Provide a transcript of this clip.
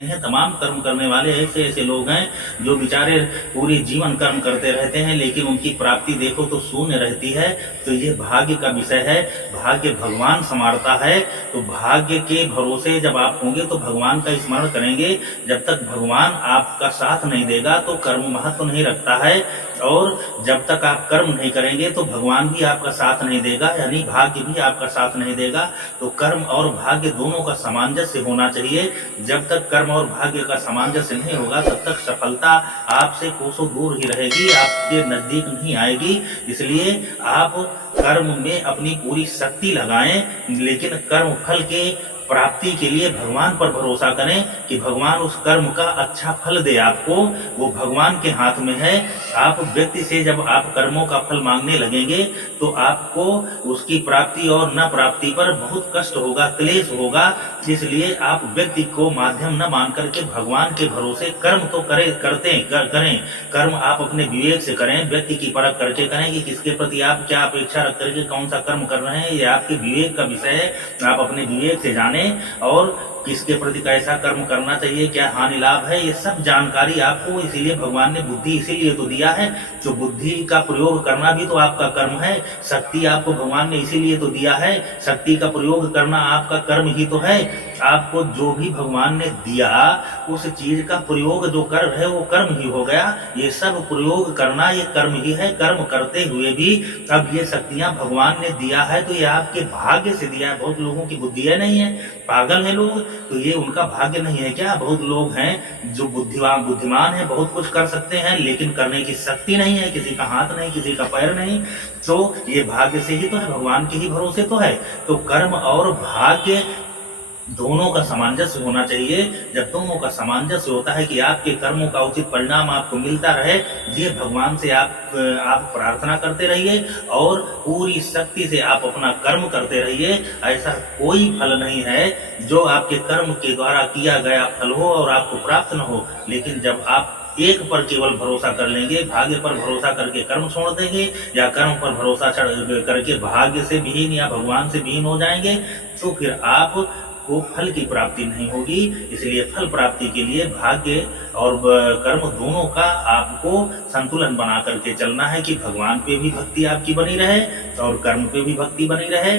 हैं। तमाम कर्म करने वाले ऐसे ऐसे लोग हैं जो बेचारे पूरे जीवन कर्म करते रहते हैं, लेकिन उनकी प्राप्ति देखो तो शून्य रहती है। तो ये भाग्य का विषय है। भाग्य भगवान संवारता है। तो भाग्य के भरोसे जब आप होंगे तो भगवान का स्मरण करेंगे। जब तक भगवान आपका साथ नहीं देगा तो कर्म महत्व नहीं रखता है, और जब तक आप कर्म नहीं करेंगे तो भगवान भी आपका साथ नहीं देगा, यानी भाग्य भी आपका साथ नहीं देगा। तो कर्म और भाग्य दोनों का सामंजस्य होना चाहिए। जब तक कर्म और भाग्य का सामंजस्य नहीं होगा तब तक सफलता आपसे कोसों दूर ही रहेगी, आपके नजदीक नहीं आएगी। इसलिए आप कर्म में अपनी पूरी शक्ति लगाएं, लेकिन कर्म फल के प्राप्ति के लिए भगवान पर भरोसा करें कि भगवान उस कर्म का अच्छा फल दे आपको। वो भगवान के हाथ में है। आप व्यक्ति से जब आप कर्मों का फल मांगने लगेंगे तो आपको उसकी प्राप्ति और न प्राप्ति पर बहुत कष्ट होगा, क्लेश होगा। इसलिए आप व्यक्ति को माध्यम न मान करके भगवान के भरोसे कर्म तो करें। कर्म आप अपने विवेक से करें, व्यक्ति की परख करके करें कि किसके प्रति आप क्या अपेक्षा रख करके कौन सा कर्म कर रहे हैं। ये आपके विवेक का विषय है। आप अपने विवेक से जानें और किसके प्रति कैसा कर्म करना चाहिए, क्या हानि लाभ है, ये सब जानकारी आपको। इसीलिए भगवान ने बुद्धि इसीलिए तो दिया है। तो बुद्धि का प्रयोग करना भी तो आपका कर्म है। शक्ति आपको भगवान ने इसीलिए तो दिया है। शक्ति का प्रयोग करना आपका कर्म ही तो है। आपको जो भी भगवान ने दिया उस चीज का प्रयोग जो कर है वो कर्म ही हो गया। ये सब प्रयोग करना ये कर्म ही है। कर्म करते हुए भी अब ये शक्तियां भगवान ने दिया है तो ये आपके भाग्य से दिया है। बहुत लोगों की बुद्धि है नहीं है, पागल है लोग, तो ये उनका भाग्य नहीं है क्या? बहुत लोग हैं जो बुद्धिमान है, बहुत कुछ कर सकते हैं, लेकिन करने की शक्ति नहीं है। किसी का हाथ नहीं, किसी का पैर नहीं, तो ये भाग्य से ही तो है, भगवान के ही भरोसे तो है। तो कर्म और भाग्य दोनों का सामंजस्य होना चाहिए। जब दोनों का सामंजस्य होता है कि आपके कर्मों का उचित परिणाम आपको मिलता रहे, ये भगवान से आप प्रार्थना करते रहिए और पूरी शक्ति से आप अपना कर्म करते रहिए। ऐसा कोई फल नहीं है जो आपके कर्म के द्वारा किया गया फल हो और आपको प्राप्त न हो। लेकिन जब आप एक पर केवल भरोसा कर लेंगे, भाग्य पर भरोसा करके कर्म छोड़ देंगे, या कर्म पर भरोसा करके भाग्य से विहीन या भगवान से विहीन हो जाएंगे, तो फिर आप को फल की प्राप्ति नहीं होगी। इसलिए फल प्राप्ति के लिए भाग्य और कर्म दोनों का आपको संतुलन बना करके चलना है कि भगवान पे भी भक्ति आपकी बनी रहे और कर्म पे भी भक्ति बनी रहे।